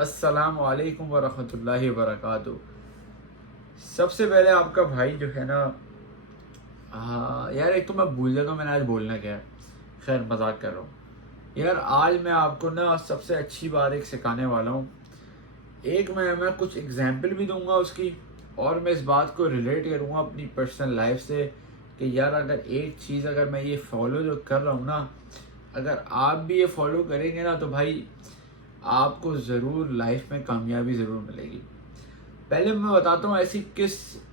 अस्सलामु अलैकुम वरहमतुल्लाहि वबरकातुहू। सबसे पहले आपका भाई जो है ना, यार एक तो मैं भूल जाता हूँ मैंने आज बोलना क्या है। खैर मजाक कर रहा हूँ। यार आज मैं आपको ना सबसे अच्छी बात एक सिखाने वाला हूँ। एक मैं कुछ एग्जाम्पल भी दूंगा उसकी, और मैं इस बात को रिलेट करूँगा अपनी पर्सनल लाइफ से कि यार अगर एक चीज़ अगर मैं ये फॉलो जो कर रहा हूँ ना, अगर आप भी ये फॉलो करेंगे ना तो भाई आपको ज़रूर लाइफ में कामयाबी ज़रूर मिलेगी। पहले मैं बताता हूँ ऐसी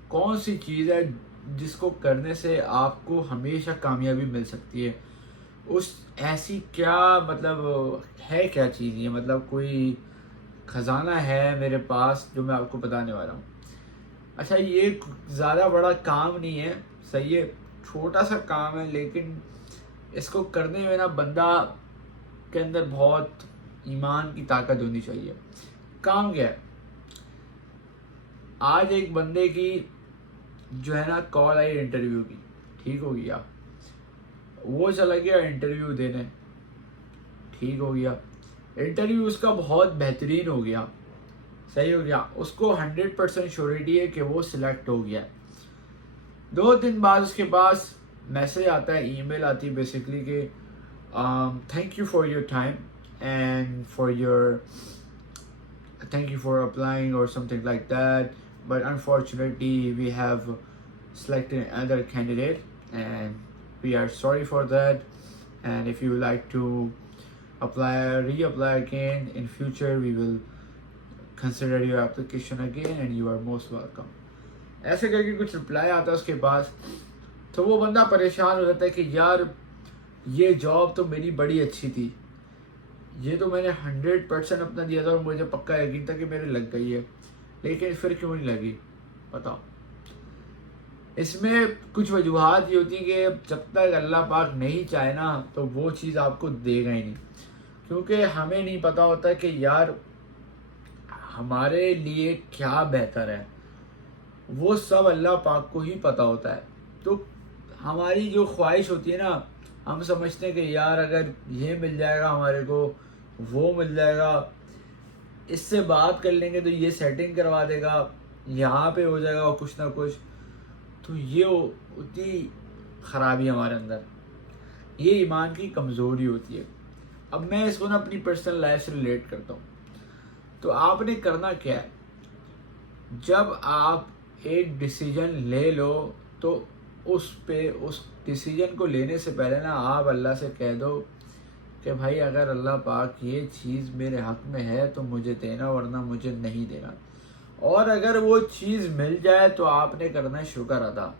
कौन सी चीज़ है जिसको करने से आपको हमेशा कामयाबी मिल सकती है। उस ऐसी क्या मतलब है, क्या चीज़ ये, मतलब कोई खजाना है मेरे पास जो मैं आपको बताने वाला हूँ। अच्छा, ये ज़्यादा बड़ा काम नहीं है, सही है, छोटा सा काम है, लेकिन इसको करने में ना बंदा के अंदर बहुत ईमान की ताकत होनी चाहिए। काम क्या है, आज एक बंदे की जो है ना कॉल आई इंटरव्यू की, ठीक हो गया, वो चला गया इंटरव्यू देने, ठीक हो गया, इंटरव्यू उसका बहुत बेहतरीन हो गया, सही हो गया, उसको 100% श्योरिटी है कि वो सिलेक्ट हो गया। 2 दिन बाद उसके पास मैसेज आता है, ईमेल आती है बेसिकली कि thank you for your time and for your thank you for applying or something like that, but unfortunately we have selected another candidate and we are sorry for that, and if you would like to reapply again in future, we will consider your application again and you are most welcome। ऐसे करके कुछ reply आता है उसके पास। तो वो बंदा परेशान हो जाता है कि यार ये जॉब तो मेरी बड़ी अच्छी थी, ये तो मैंने 100% अपना दिया था और मुझे पक्का यकीन था कि मेरे लग गई है, लेकिन फिर क्यों नहीं लगी, बताओ। इसमें कुछ वजूहत ये होती हैं कि जब तक अल्लाह पाक नहीं चाहे ना तो वो चीज़ आपको देगा ही नहीं, क्योंकि हमें नहीं पता होता कि यार हमारे लिए क्या बेहतर है, वो सब अल्लाह पाक को ही पता होता है। तो हमारी जो ख्वाहिश होती है ना, हम समझते हैं कि यार अगर ये मिल जाएगा हमारे को, वो मिल जाएगा, इससे बात कर लेंगे तो ये सेटिंग करवा देगा, यहाँ पे हो जाएगा कुछ ना कुछ। तो ये होती खराबी हमारे अंदर, ये ईमान की कमज़ोरी होती है। अब मैं इसको ना अपनी पर्सनल लाइफ से रिलेट करता हूँ। तो आपने करना क्या है, जब आप एक डिसीजन ले लो तो उस डिसीजन को लेने से पहले ना आप अल्लाह से कह दो कि भाई अगर अल्लाह पाक ये चीज़ मेरे हक़ में है तो मुझे देना, वरना मुझे नहीं देना। और अगर वो चीज़ मिल जाए तो आपने करना है शुक्र अदा,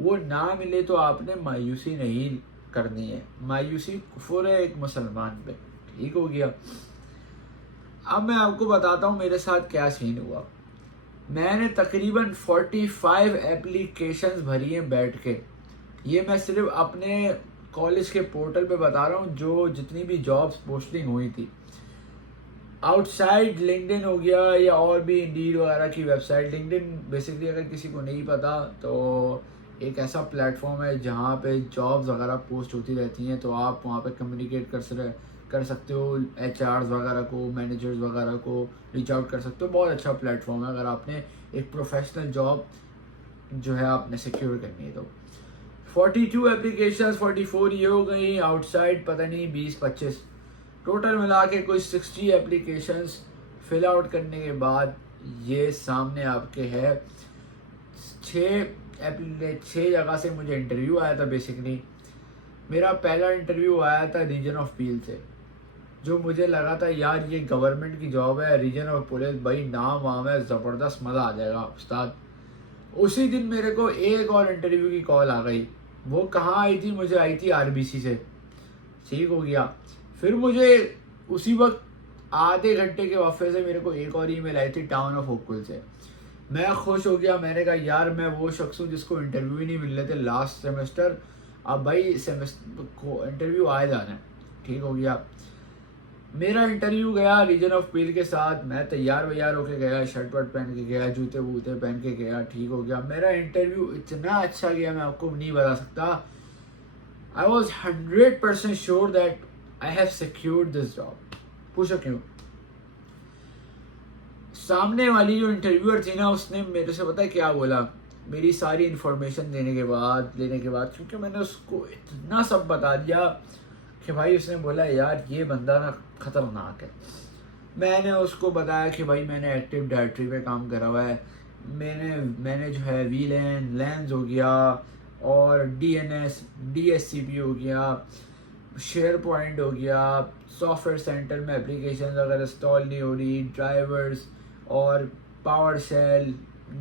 वो ना मिले तो आपने मायूसी नहीं करनी है। मायूसी कुफ्र है एक मुसलमान पे, ठीक हो गया। अब मैं आपको बताता हूँ मेरे साथ क्या सीन हुआ। मैंने तकरीबन 45 एप्लीकेशंस भरी हैं बैठ के। ये मैं सिर्फ अपने कॉलेज के पोर्टल पे बता रहा हूँ, जो जितनी भी जॉब्स पोस्टिंग हुई थी। आउटसाइड लिंक्डइन हो गया या और भी इंडीड वगैरह की वेबसाइट। लिंक्डइन बेसिकली अगर किसी को नहीं पता तो एक ऐसा प्लेटफॉर्म है जहाँ पे जॉब्स वगैरह पोस्ट होती रहती हैं, तो आप वहाँ पे कम्युनिकेट कर सकते हो, एचआर्स वगैरह को, मैनेजर्स वगैरह को रीच आउट कर सकते हो। बहुत अच्छा प्लेटफॉर्म है अगर आपने एक प्रोफेशनल जॉब जो है आपने सिक्योर करनी है तो। 42 एप्लीकेशन, 44 ये हो गई, आउटसाइड पता नहीं 20-25, टोटल मिला के कुछ 60 एप्लीकेशंस फिल आउट करने के बाद ये सामने आपके है। 6 जगह से मुझे इंटरव्यू आया था। बेसिकली मेरा पहला इंटरव्यू आया था रीजन ऑफ पील से, जो मुझे लगा था यार ये गवर्नमेंट की जॉब है, रीजन ऑफ पुलिस, भाई नाम वाम है, ज़बरदस्त मज़ा आ जाएगा उस्ताद। उसी दिन मेरे को एक और इंटरव्यू की कॉल आ गई। वो कहाँ आई थी, मुझे आई थी आरबीसी से, ठीक हो गया। फिर मुझे उसी वक्त आधे घंटे के वक्फे से मेरे को एक और ईमेल आई थी टाउन ऑफ होपकुल से। मैं खुश हो गया, मैंने कहा यार मैं वो शख्स हूँ जिसको इंटरव्यू ही नहीं मिल रहे थे लास्ट सेमेस्टर, अब भाई सेमेस्टर को इंटरव्यू आ जाना है, ठीक हो गया। मेरा इंटरव्यू गया रीजन ऑफ पील के साथ, मैं तैयार वैयार होके गया, शर्ट वर्ट पहन के गया, जूते वूते पहन के गया, ठीक हो गया। मेरा इंटरव्यू इतना अच्छा गया मैं आपको नहीं बता सकता। I was 100% sure that I have secured this job. पूछो क्यों? सामने वाली जो इंटरव्यूअर थी ना, उसने मेरे से पता है क्या बोला, मेरी सारी इन्फॉर्मेशन लेने के बाद, क्योंकि मैंने उसको इतना सब बता दिया कि भाई, उसने बोला यार ये बंदा ना ख़तरनाक है। मैंने उसको बताया कि भाई मैंने एक्टिव डायरेक्टरी पे काम करा हुआ है, मैंने जो है वीलैन लेंस हो गया, और DNS DSCP हो गया, शेयर पॉइंट हो गया, सॉफ्टवेयर सेंटर में एप्लीकेशन अगर इंस्टॉल नहीं हो रही, ड्राइवर्स और पावर सेल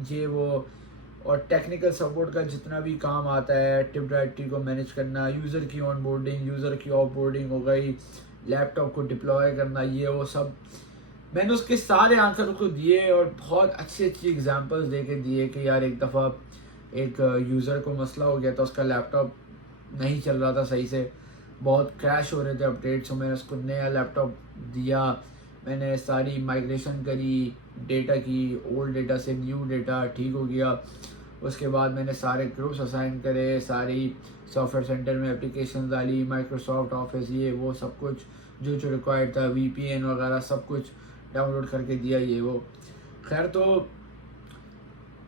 ये वो, और टेक्निकल सपोर्ट का जितना भी काम आता है, एक्टिव डायरेक्टरी को मैनेज करना, यूज़र की ऑन बोर्डिंग, यूज़र की ऑफ बोर्डिंग हो गई, लैपटॉप को डिप्लॉय करना, ये वो सब मैंने उसके सारे आंसर उसको दिए, और बहुत अच्छी एग्जांपल्स दे के दिए कि यार एक दफ़ा एक यूज़र को मसला हो गया था, उसका लैपटॉप नहीं चल रहा था सही से, बहुत क्रैश हो रहे थे अपडेट्स, तो मैंने उसको नया लैपटॉप दिया, मैंने सारी माइग्रेशन करी डेटा की, ओल्ड डेटा से न्यू डेटा ठीक हो गया। उसके बाद मैंने सारे ग्रुप्स असाइन करे, सारी सॉफ्टवेयर सेंटर में एप्लीकेशन डाली, माइक्रोसॉफ्ट ऑफिस ये वो सब कुछ जो जो रिक्वायर्ड था, VPN वगैरह सब कुछ डाउनलोड करके दिया ये वो। खैर, तो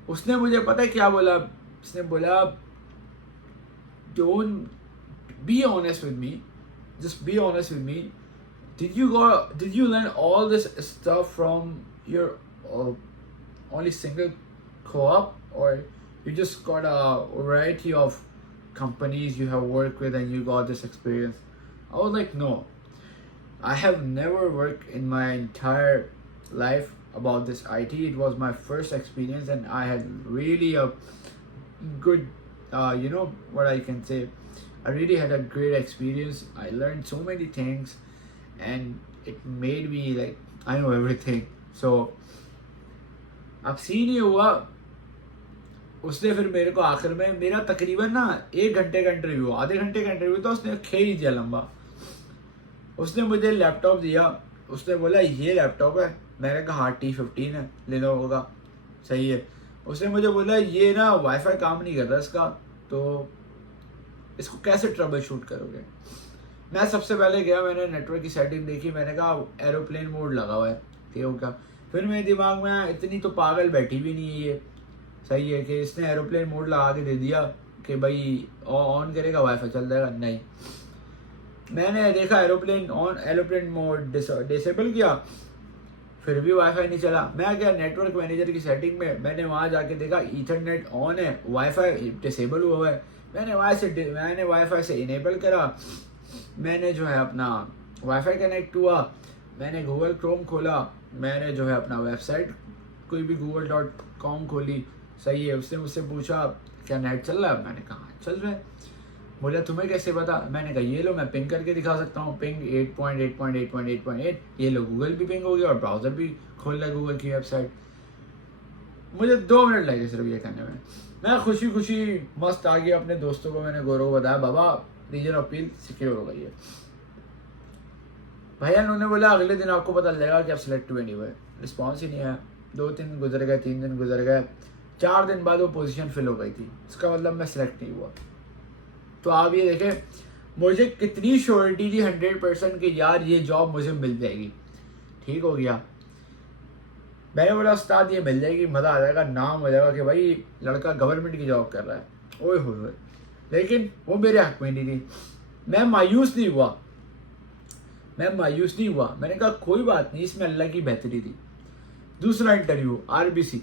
उसने मुझे पता है क्या बोला, उसने बोला don't be honest with me, just be honest with me, did you learn all this stuff from your only single co-op, or you just got a variety of companies you have worked with and you got this experience? I was like, no, I have never worked in my entire life about this IT. It was my first experience, and I had really a good, what I can say, I really had a great experience. I learned so many things, and it made me like I know everything. So अब scene ये हुआ, उसने फिर मेरे को आखिर में, मेरा तकरीबन ना 1 घंटे का इंटरव्यू, आधे घंटे का इंटरव्यू था, उसने खेल ही दिया लंबा। उसने मुझे लैपटॉप दिया, उसने बोला ये लैपटॉप है, मैंने कहा हाँ T15 है, लेनोवो का, सही है। उसने मुझे बोला ये ना वाईफाई काम नहीं कर रहा इसका, तो इसको कैसे ट्रबल शूट करोगे। मैं सबसे पहले गया, मैंने नेटवर्क की सेटिंग देखी, मैंने कहा एरोप्लेन मोड लगा हुआ है, ठीक हो क्या। फिर मेरे दिमाग में इतनी तो पागल बैठी भी नहीं है ये, सही है कि इसने एरोप्लेन मोड लगा के दे दिया कि भाई ऑन करेगा वाईफाई चल जाएगा, नहीं। मैंने देखा एरोप्लेन मोड डिसेबल किया, फिर भी वाईफाई नहीं चला। मैं गया नेटवर्क मैनेजर की सेटिंग में, मैंने वहाँ जाके देखा ईथरनेट ऑन है, वाईफाई डिसेबल हुआ है। मैंने वाईफाई से इनेबल करा, मैंने जो है अपना वाईफाई कनेक्ट हुआ, मैंने गूगल क्रोम खोला, मैंने जो है अपना वेबसाइट कोई भी google.com खोली, सही है। उसने मुझसे पूछा क्या नेट चल रहा है, मैंने कहा चल रहा है। बोला तुम्हें कैसे पता, मैंने कहा ये लो मैं पिंग करके दिखा सकता हूँ, पिंग 8.8.8.8.8, ये लो गूगल भी पिंग हो गया और ब्राउज़र भी खोल रहा है गूगल की वेबसाइट। मुझे 2 मिनट लगे सिर्फ ये करने में। मैं खुशी खुशी मस्त आ गया, अपने दोस्तों को मैंने गौरव को बताया, बाबा रीजन ऑफ पील सिक्योर हो गई है। भैया उन्होंने बोला अगले दिन आपको पता लगेगा कि आप सिलेक्ट हुए नहीं हुए। रिस्पॉन्स ही नहीं आया, 2 दिन गुजर गए, 3 दिन गुजर गए, 4 दिन बाद वो पोजीशन फिल हो गई थी, इसका मतलब मैं सिलेक्ट नहीं हुआ। तो आप ये देखें मुझे कितनी श्योरिटी थी 100% कि यार ये जॉब मुझे मिल जाएगी। ठीक हो गया, मैंने बोला उस्ताद ये मिल जाएगी, मज़ा आ जाएगा, नाम हो जाएगा कि भाई लड़का गवर्नमेंट की जॉब कर रहा है, ओए हो। लेकिन वो मेरे हक में नहीं थी। मैं मायूस नहीं हुआ, मैंने कहा कोई बात नहीं, इसमें अल्लाह की बेहतरी थी। दूसरा इंटरव्यू RBC,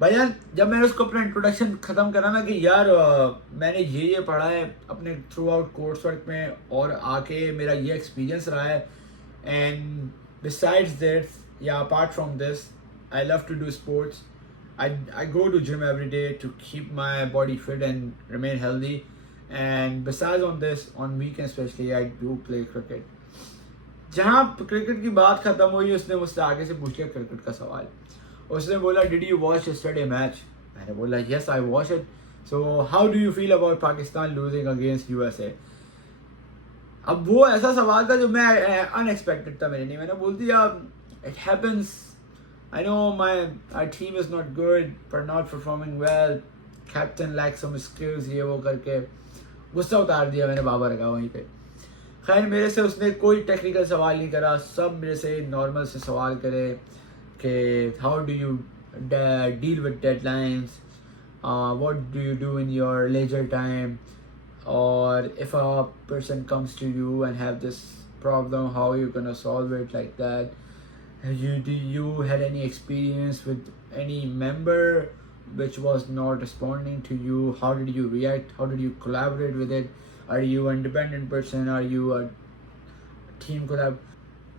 भैया जब मैंने उसको अपना इंट्रोडक्शन ख़त्म करा ना कि यार मैंने ये पढ़ा है अपने थ्रू आउट कोर्स वर्क में, और आके मेरा ये एक्सपीरियंस रहा है, एंड बिसाइड्स दिस या apart from this I love to do sports, I go to gym every day to keep my body fit and remain healthy, and besides on this, on weekends especially, I do play cricket. जहाँ cricket की बात खत्म हुई, उसने मुझसे आगे से पूछ लिया क्रिकेट का सवाल। उसने बोला did you watch yesterday match, मैंने बोला yes I watch it, so how do you feel about Pakistan losing against USA। अब वो ऐसा सवाल था जो मैं अनएक्सपेक्टेड था मेरे लिए। मैंने बोल दिया it happens, I know our team is not good for not performing well, captain lacks some skills, ये वो करके गुस्सा उतार दिया मैंने बाबर का वहीं पे। खैर मेरे से उसने कोई टेक्निकल सवाल नहीं करा, सब मेरे से नॉर्मल से सवाल करे कि how do you deal with deadlines, what do you do in your leisure time, or if a person comes to you and have this problem, how you gonna solve it, like that. Do you had any experience with any member which was not responding to you? How did you react? How did you collaborate with it? Are you an independent person? Are you a team collab?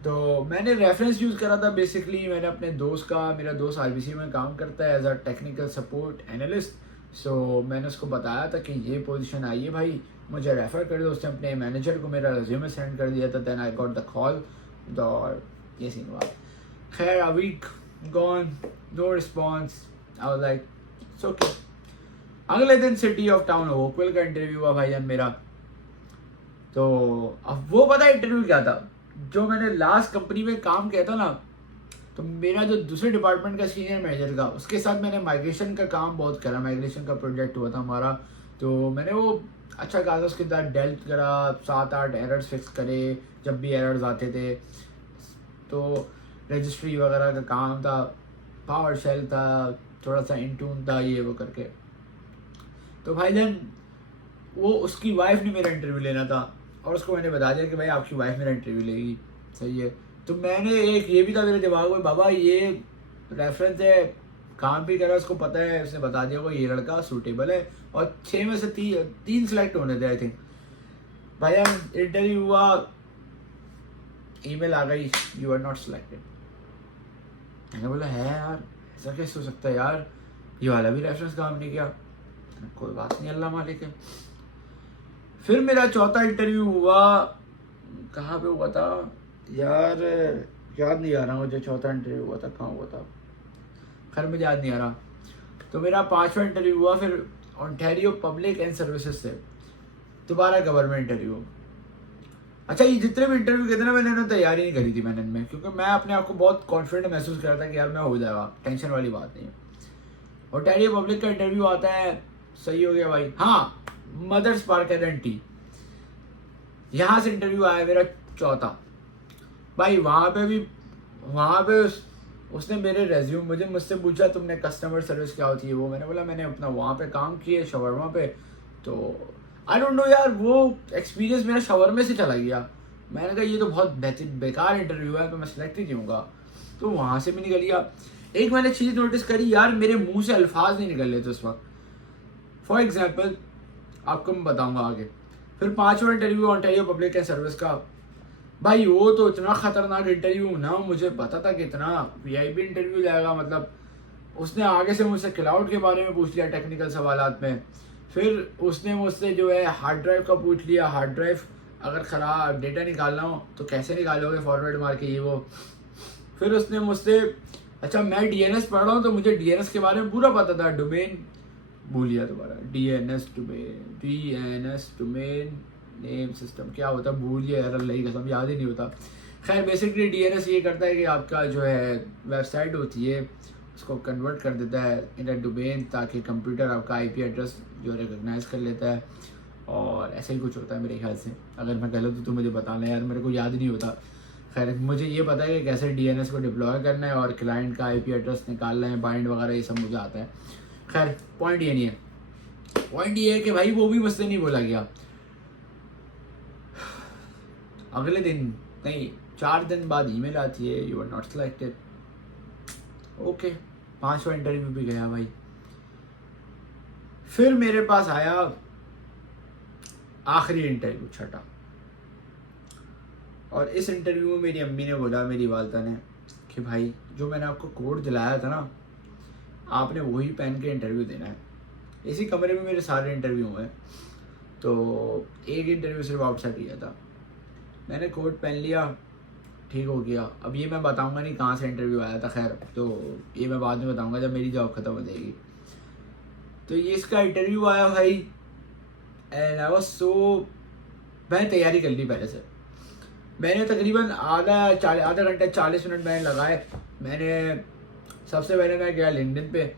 तो मैंने reference use करा था basically, मैंने अपने दोस्त का, मेरा दोस्त आरबीसी में काम करता है as a technical support analyst. So मैंने उसको बताया था कि ये पोजीशन आई है भाई, मुझे रेफ़र कर दो। उसने अपने मैनेजर को मेरा रिज्यूमे सेंड कर दिया था। Then I got the call और ये सीन हुआ। खैर a week gone, no response. I was like it's okay. अगले दिन सिटी ऑफ टाउन ओकविल का इंटरव्यू हुआ भाईजान मेरा। तो अब वो पता इंटरव्यू क्या था, जो मैंने लास्ट कंपनी में काम किया था ना, तो मेरा जो दूसरे डिपार्टमेंट का सीनियर मैनेजर का, उसके साथ मैंने माइग्रेशन का काम बहुत करा। माइग्रेशन का प्रोजेक्ट हुआ था हमारा, तो मैंने वो अच्छा खासा उसके साथ डेल्ट करा, 7-8 एरर्स फिक्स करे जब भी एरर्स आते थे। तो रजिस्ट्री वगैरह का काम था, पावर शेल था, थोड़ा सा इंटून था, ये वो करके। तो भाईजान वो उसकी वाइफ ने मेरा इंटरव्यू लेना था और उसको मैंने बता दिया कि भाई आपकी वाइफ मेरा इंटरव्यू लेगी, सही है। तो मैंने एक ये भी था मेरे दिमाग में, बाबा ये रेफरेंस है, काम भी करा, उसको पता है, उसने बता दिया को ये लड़का सूटेबल है। और 6 में से 3 सिलेक्ट होने थे आई थिंक। भाई इंटरव्यू हुआ, ईमेल आ गई, यू आर नॉट सिलेक्टेड। मैंने बोला है यार, ऐसा कैसे हो सकता है यार, ये वाला भी रेफरेंस काम नहीं किया। कोई बात नहीं, अल्लाह मालिक है। फिर मेरा चौथा इंटरव्यू हुआ, कहाँ पे हुआ था यार, याद नहीं आ रहा मुझे चौथा इंटरव्यू हुआ था कहाँ हुआ था, खैर मुझे याद नहीं आ रहा। तो मेरा 5वां इंटरव्यू हुआ फिर ओंटारियो पब्लिक एंड सर्विसेज से, दोबारा गवर्नमेंट इंटरव्यू। अच्छा ये जितने भी इंटरव्यू कहते ना, मैंने तैयारी नहीं करी थी मैंने इनमें, क्योंकि मैं अपने आप को बहुत कॉन्फिडेंट महसूस कर रहा था कि यार मैं हो जाएगा, टेंशन वाली बात नहीं है। ओंटारियो पब्लिक का इंटरव्यू आता है, सही हो गया भाई। हाँ, मदर्स पार्क एंड यहाँ से इंटरव्यू आया मेरा चौथा। भाई वहाँ पे उसने मेरे रेज्यूम मुझसे पूछा तुमने कस्टमर सर्विस क्या होती है वो। मैंने बोला मैंने अपना वहाँ पे काम किया शवरमा पे। तो आई डोंट नो यार, वो एक्सपीरियंस मेरा शवरमे से चला गया। मैंने कहा ये तो बहुत बेकार इंटरव्यू है, तो मैं सिलेक्ट ही नहीं होऊंगा। तो वहाँ से भी निकल गया। एक मैंने चीज़ नोटिस करी यार, मेरे मुंह से अल्फाज नहीं निकल रहे थे उस वक्त। फॉर एग्जाम्पल आपको मैं बताऊंगा आगे। फिर 5वां interview Ontario public and service का। भाई वो तो इतना खतरनाक इंटरव्यू ना, मुझे पता था कि इतना वीआईपी इंटरव्यू जाएगा। मतलब उसने आगे से मुझसे क्लाउड के बारे में पूछ लिया टेक्निकल सवालात में। फिर उसने मुझसे जो है हार्ड ड्राइव का पूछ लिया, हार्ड ड्राइव अगर ख़राब डेटा निकालना हो तो कैसे निकालोगे फॉरवर्ड मार के, ये वो। फिर उसने मुझसे, अच्छा मैं डीएनएस पढ़ रहा हूँ तो मुझे डीएनएस के बारे में पूरा पता था। डोमेन भूलिया दोबारा, डीएनएस डोमेन नेम सिस्टम क्या होता है भूलिए यार, अल्लाह की कसम याद ही नहीं होता। खैर बेसिकली डीएनएस ये करता है कि आपका जो है वेबसाइट होती है उसको कन्वर्ट कर देता है इन अ डोमेन, ताकि कंप्यूटर आपका आईपी एड्रेस जो रिकॉग्नाइज कर लेता है। और ऐसा ही कुछ होता है मेरे ख्याल से, अगर मैं गलत हूँ तो मुझे बताना यार, मेरे को याद नहीं होता। खैर मुझे ये पता है कि कैसे डीएनएस को डिप्लॉय करना है और क्लाइंट का आईपी एड्रेस निकालना है, बाइंड वगैरह ये सब मुझे आता है। खैर पॉइंट ये नहीं है, पॉइंट ये है कि भाई वो भी मुझसे नहीं बोला गया। अगले दिन नहीं 4 दिन बाद ईमेल आती है, you are not selected. Okay, 5वां इंटरव्यू भी गया भाई। फिर मेरे पास आया आखिरी इंटरव्यू, छठा। और इस इंटरव्यू में मेरी अम्मी ने बोला, मेरी वालदा ने, कि भाई जो मैंने आपको कोड दिलाया था ना, आपने वही पहन के इंटरव्यू देना है। इसी कमरे में मेरे सारे इंटरव्यू हुए, तो एक इंटरव्यू सिर्फ आउटसाइड किया था। मैंने कोड पहन लिया, ठीक हो गया। अब ये मैं बताऊंगा नहीं कहाँ से इंटरव्यू आया था, खैर तो ये मैं बाद में बताऊंगा जब मेरी जॉब खत्म हो जाएगी। तो ये इसका इंटरव्यू आया भाई, एंड आई वाज सो, मैंने तैयारी कर ली पहले से। मैंने तकरीबन आधा घंटा 40 मिनट मैंने लगाए। मैंने सबसे पहले मैं गया लिंक्डइन पे,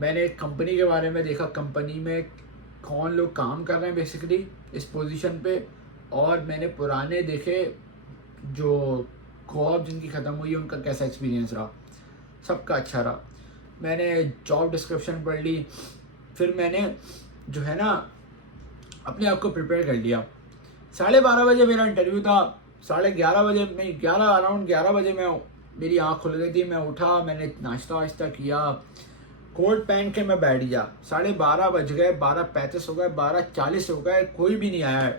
मैंने कंपनी के बारे में देखा, कंपनी में कौन लोग काम कर रहे हैं बेसिकली इस पोजीशन पे। और मैंने पुराने देखे जो कॉप जिनकी ख़त्म हुई है उनका कैसा एक्सपीरियंस रहा। सबका अच्छा रहा। मैंने जॉब डिस्क्रिप्शन पढ़ ली, फिर मैंने जो है ना अपने आप को प्रिपेयर कर लिया। 12:30 बजे मेरा इंटरव्यू था, 11:30 बजे नहीं 11 बजे मेरी आँख खुल गई थी। मैं उठा, मैंने नाश्ता वाश्ता किया, कोट पहन के मैं बैठ गया। 12:30 बज गए, 12:35 हो गए, 12:40 हो गए, कोई भी नहीं आया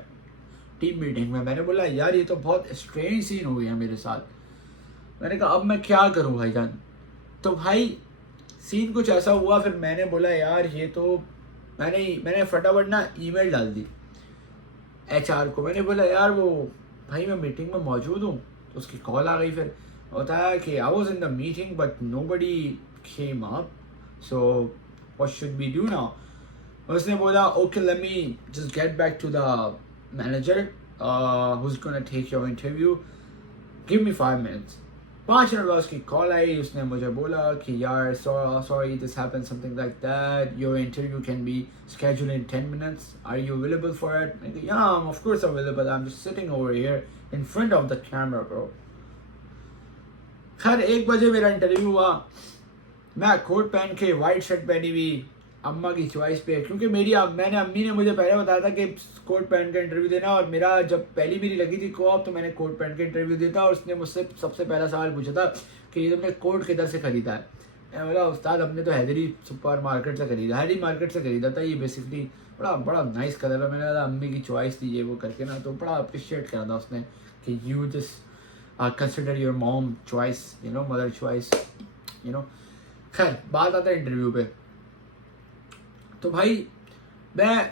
टीम मीटिंग में। मैंने बोला यार ये तो बहुत स्ट्रेंज सीन हो गया मेरे साथ। मैंने कहा अब मैं क्या करूं भाईजान। तो भाई सीन कुछ ऐसा हुआ, फिर मैंने बोला यार ये तो मैंने फटाफट ना ईमेल डाल दी HR को। मैंने बोला यार वो भाई मैं मीटिंग में मौजूद हूँ। तो उसकी कॉल आ गई, फिर बताया कि I was in the meeting but nobody came up, so what should we do now. उसने बोला okay let me just get back to the manager who is gonna take your interview, give me 5 minutes. 5 minute बाद उसकी call आई। उसने मुझे बोला कि यार sorry this happened something like that, your interview can be scheduled in 10 minutes, are you available for it? I go, yeah, I'm of course available, I'm just sitting over here in front of the camera bro। खैर 1 बजे मेरा interview हुआ। मैं coat पहन के white shirt पहनी हुई, अम्मा की चॉइस पे, क्योंकि अम्मी ने मुझे पहले बताया था कि कोट पहन के इंटरव्यू देना। और मेरा जब पहली मेरी लगी थी कोऑप तो मैंने कोट पहन के इंटरव्यू दिया था। और उसने मुझसे सबसे पहला सवाल पूछा था कि ये तुमने कोट किधर से खरीदा है। मैं बोला उस्ताद हमने तो हैदरी सुपर मार्केट से खरीदा, हैदरी मार्केट से खरीदा था। ये बेसिकली बड़ा नाइस कलर है। मैंने कहा अम्मी की चॉइस थी ये वो करके ना, तो बड़ा अप्रिशिएट करा था उसने कि you just consider your mom choice, you know, mother choice, you know. खैर बात आता है इंटरव्यू पे। तो भाई मैं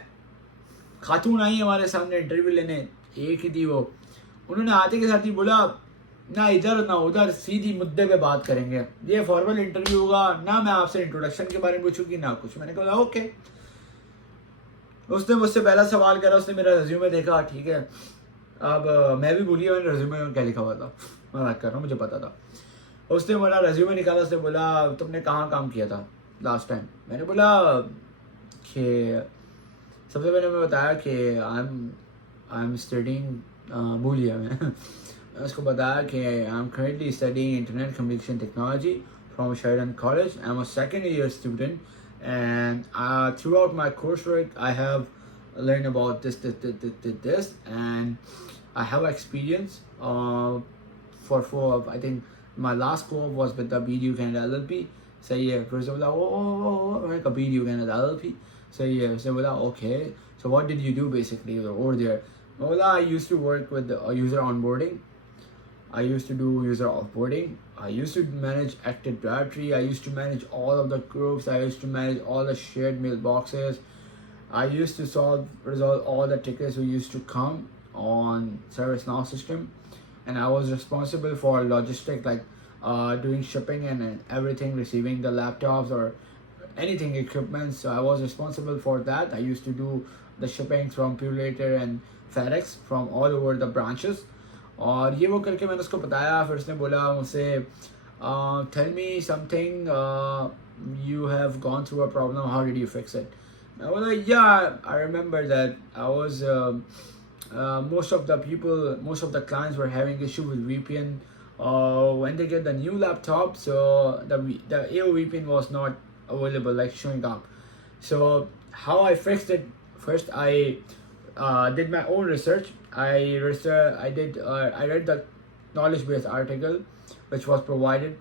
खातून आई हमारे सामने इंटरव्यू लेने, एक ही थी वो। उन्होंने आते के साथ ही बोला ना इधर ना उधर, सीधी मुद्दे पे बात करेंगे, ये फॉर्मल इंटरव्यू होगा ना, मैं आपसे इंट्रोडक्शन के बारे में पूछूंगी ना कुछ। मैंने कहा ओके। उसने मुझसे पहला सवाल करा, उसने मेरा रिज्यूमे देखा, ठीक है। अब मैं भी भूल गया मैंने रिज्यूमे में क्या लिखा हुआ था, मैं बात कर रहा हूँ, मुझे पता था। उसने मेरा रिज्यूमे निकाला, उसने बोला तुमने कहाँ काम किया था लास्ट टाइम। मैंने बोला कि सबसे पहले मैं बताया कि आई एम स्टडिंग भूल गया मैं उसको बताया कि I am currently studying internet communication technology from Sheridan College. I'm a second year student and throughout my coursework I have learned about this and I have experience for I think my last co-op was with the BDU Canada LLP. सही है। फिर से बोला मैंने कहा BDU Canada LLP, सही है। उसने बोला okay, so what did you do basically over there? मैं बोला I used to work with user onboarding, I used to do user offboarding, I used to manage Active Directory, I used to manage all of the groups, I used to manage all the shared mailboxes, I used to resolve all the tickets who used to come on ServiceNow system, and I was responsible for logistics like doing shipping and everything, receiving the laptops or anything equipment. So I was responsible for that. I used to do the shipping from Purelator and FedEx from all over the branches. और ये वो करके मैंने उसको बताया। फिर उसने बोला मुझसे tell me something, you have gone through a problem, how did you fix it? I was like yeah, I remember that I was most of the clients were having issue with VPN when they get the new laptop, so the AO VPN was not available, like showing up. So how I fixed it, first I did my own research. I read the knowledge base article which was provided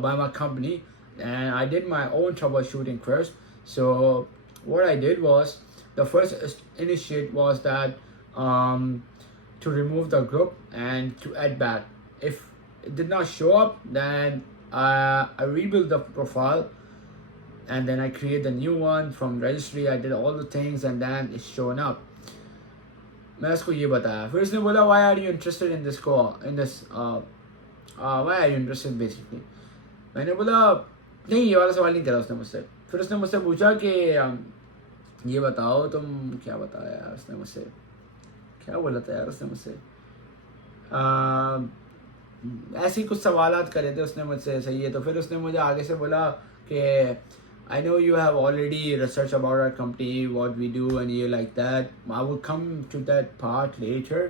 by my company, and I did my own troubleshooting first. So what I did was, the first initiate was that to remove the group and to add back. If it did not show up, then I rebuild the profile and then I create the new one from registry. I did all the things and then it's shown up. मैं उसको ये बताया। फिर उसने बोला why are you interested in this why are you interested basically? मैंने बोला नहीं, ये वाला सवाल नहीं करा उसने मुझसे। फिर उसने मुझसे पूछा कि ये बताओ तुम क्या बताया यार, उसने मुझसे क्या बोला था यार, उसने मुझसे ऐसे ही कुछ सवालात करे थे उसने मुझसे, सही है। तो फिर उसने मुझे आगे से बोला कि I know you have already researched about our company, what we do and you like that. I will come to that part later.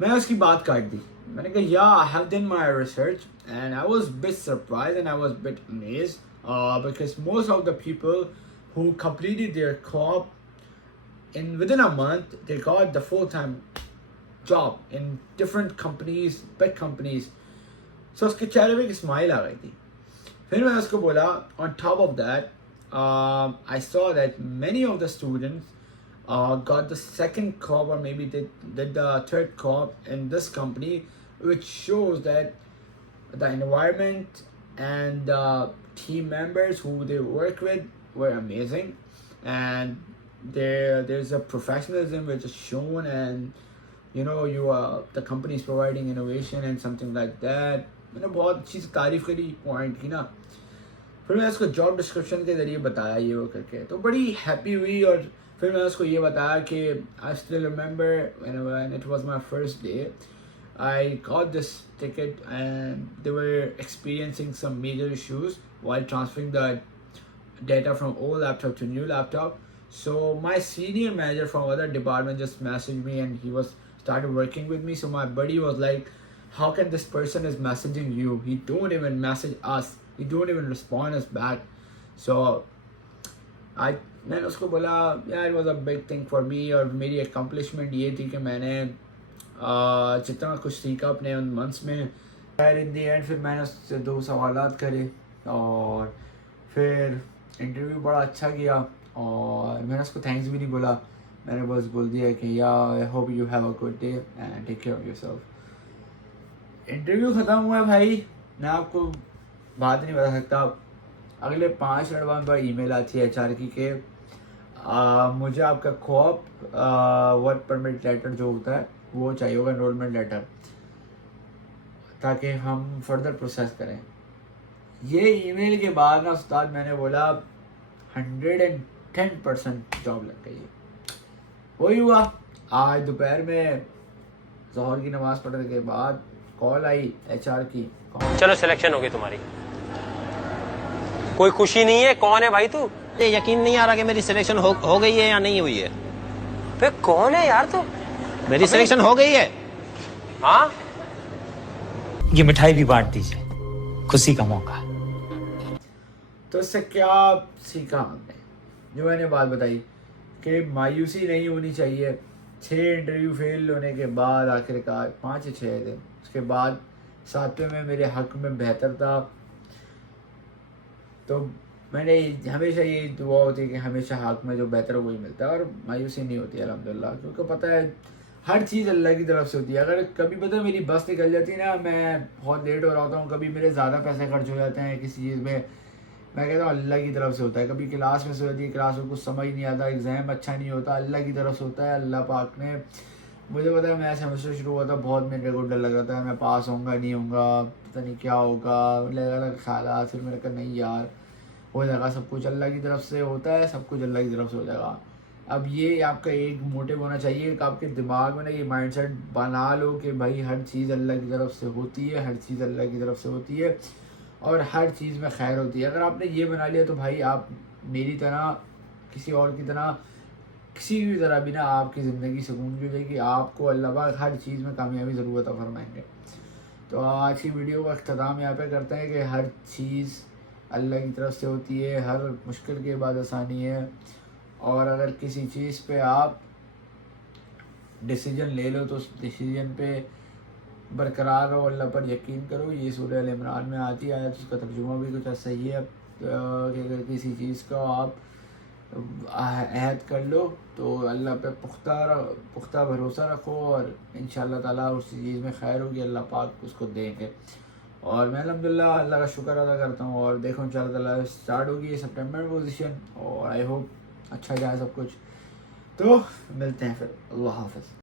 मैंने उसकी बात काट दी। मैंने कहा yeah, I have done my research and I was a bit surprised and I was a bit amazed because most of the people who completed their co-op within a month they got the full-time job in different companies, big companies. So उसके चेहरे पे एक smile आ गई थी. फिर मैंने उसको बोला on top of that I saw that many of the students got the second co-op or maybe they did the third co-op in this company, which shows that the environment and the team members who they work with were amazing, and there's a professionalism which is shown, and you know the company is providing innovation and something like that. मैंने बहुत अच्छी सी तारीफ करी point की ना. फिर मैं उसको जॉब डिस्क्रिप्शन के ज़रिए बताया ये वो करके, तो बड़ी हैप्पी हुई. और फिर मैं उसको ये बताया कि I still remember when it was my first day I got this ticket and they were experiencing some major issues while transferring the data from old laptop to new laptop. So my senior manager from other department just messaged me and he was started working with me. So my buddy was like, how can this person is messaging you? He don't even message us. He don't even respond us back. So मैंने उसको बोला यार it was a big thing for me. और मेरी accomplishment ये थी कि मैंने जितना कुछ सीखा अपने उन मंथ्स में. यार इन दी एंड फिर मैंने उससे 2 सवालात करे और फिर इंटरव्यू बड़ा अच्छा किया. और मैंने उसको थैंक्स भी नहीं बोला, मैंने बस बोल दिया कि yeah I hope you have a good day and take care of yourself. Interview ख़त्म हुआ भाई, मैं आपको बात नहीं बता सकता. अगले 5 मिनट बाद पर ईमेल आती है HR की के मुझे आपका co-op वर्क परमिट लेटर जो होता है वो चाहिए होगा, एनरोलमेंट लेटर, ताकि हम फर्दर प्रोसेस करें. ये ईमेल के बाद ना उस्ताद मैंने बोला 110% जॉब लग गई है. वही हुआ. आज दोपहर में ज़ोहर की नमाज़ पढ़ने के बाद कॉल आई HR की. चलो सिलेक्शन हो गई तुम्हारी. कोई खुशी नहीं है? कौन है भाई तू? यकीन नहीं आ रहा कि मेरी सिलेक्शन हो गई है या नहीं हुई है. फिर कौन है यार तू? मेरी सिलेक्शन हो गई है. हाँ, ये मिठाई भी बांट दीजिए, खुशी का मौका. तो इससे क्या सीखा हमने? जो मैंने बात बताई कि मायूसी नहीं होनी चाहिए. 6 इंटरव्यू फेल होने के बाद आखिरकार 5 या 6 थे, उसके बाद 7वें में मेरे हक में बेहतर था. तो मैंने हमेशा ये दुआ होती है कि हमेशा हक में जो बेहतर वही मिलता है और मायूसी नहीं होती अल्हम्दुलिल्लाह, क्योंकि पता है हर चीज़ अल्लाह की तरफ से होती है. अगर कभी पता है मेरी बस निकल जाती है ना, मैं बहुत लेट हो रहा होता हूँ, कभी मेरे ज़्यादा पैसे खर्च हो जाते हैं किसी चीज़ में, मैं कहता हूँ अल्लाह की तरफ से होता है. कभी क्लास में से होती है, क्लास में कुछ समझ नहीं आता, एग्ज़ाम अच्छा नहीं होता, अल्लाह की तरफ से होता है. अल्लाह पाक ने मुझे पता है, मैं सेमेस्टर शुरू हुआ था बहुत मेरे को डर लग रहा था मैं पास होऊंगा नहीं होऊंगा, पता नहीं क्या होगा, अलग अलग ख्याल. फिर मैंने कहा नहीं यार हो जाएगा, सब कुछ अल्लाह की तरफ से होता है, सब कुछ अल्लाह की तरफ से हो जाएगा. अब ये आपका एक मोटिव होना चाहिए कि आपके दिमाग में ना ये माइंडसेट बना लो कि भाई हर चीज़ अल्लाह की तरफ से होती है, हर चीज़ अल्लाह की तरफ से होती है और हर चीज़ में खैर होती है. अगर आपने ये बना लिया तो भाई आप मेरी तरह किसी और की तरह किसी भी तरह भी ना आपकी ज़िंदगी सुकून की हो जाएगी. आपको अल्लाह पाक हर चीज़ में कामयाबी ज़रूर अता फरमाएंगे. तो आज की वीडियो का अख्ताम यहाँ पे करते हैं कि हर चीज़ अल्लाह की तरफ से होती है, हर मुश्किल के बाद आसानी है. और अगर किसी चीज़ पे आप डिसीजन ले लो तो उस डिसीजन पे बरकरार रहो, अल्लाह पर यकीन करो. ये सूरह अल इमरान में आती है, तो उसका तर्जुमा भी कुछ ऐसा ही है कि अगर किसी चीज़ का आप अहद कर लो तो अल्लाह पे पुख्ता भरोसा रखो और इंशाअल्लाह ताला उस चीज़ में खैर होगी, अल्लाह पाक उसको देंगे. और मैं अल्हम्दुलिल्लाह अल्लाह का शुक्र अदा करता हूँ. और देखो इंशाअल्लाह ताला स्टार्ट होगी सितंबर में पोजीशन और आई होप अच्छा जाए सब कुछ. तो मिलते हैं फिर. अल्लाह हाफ़िज़.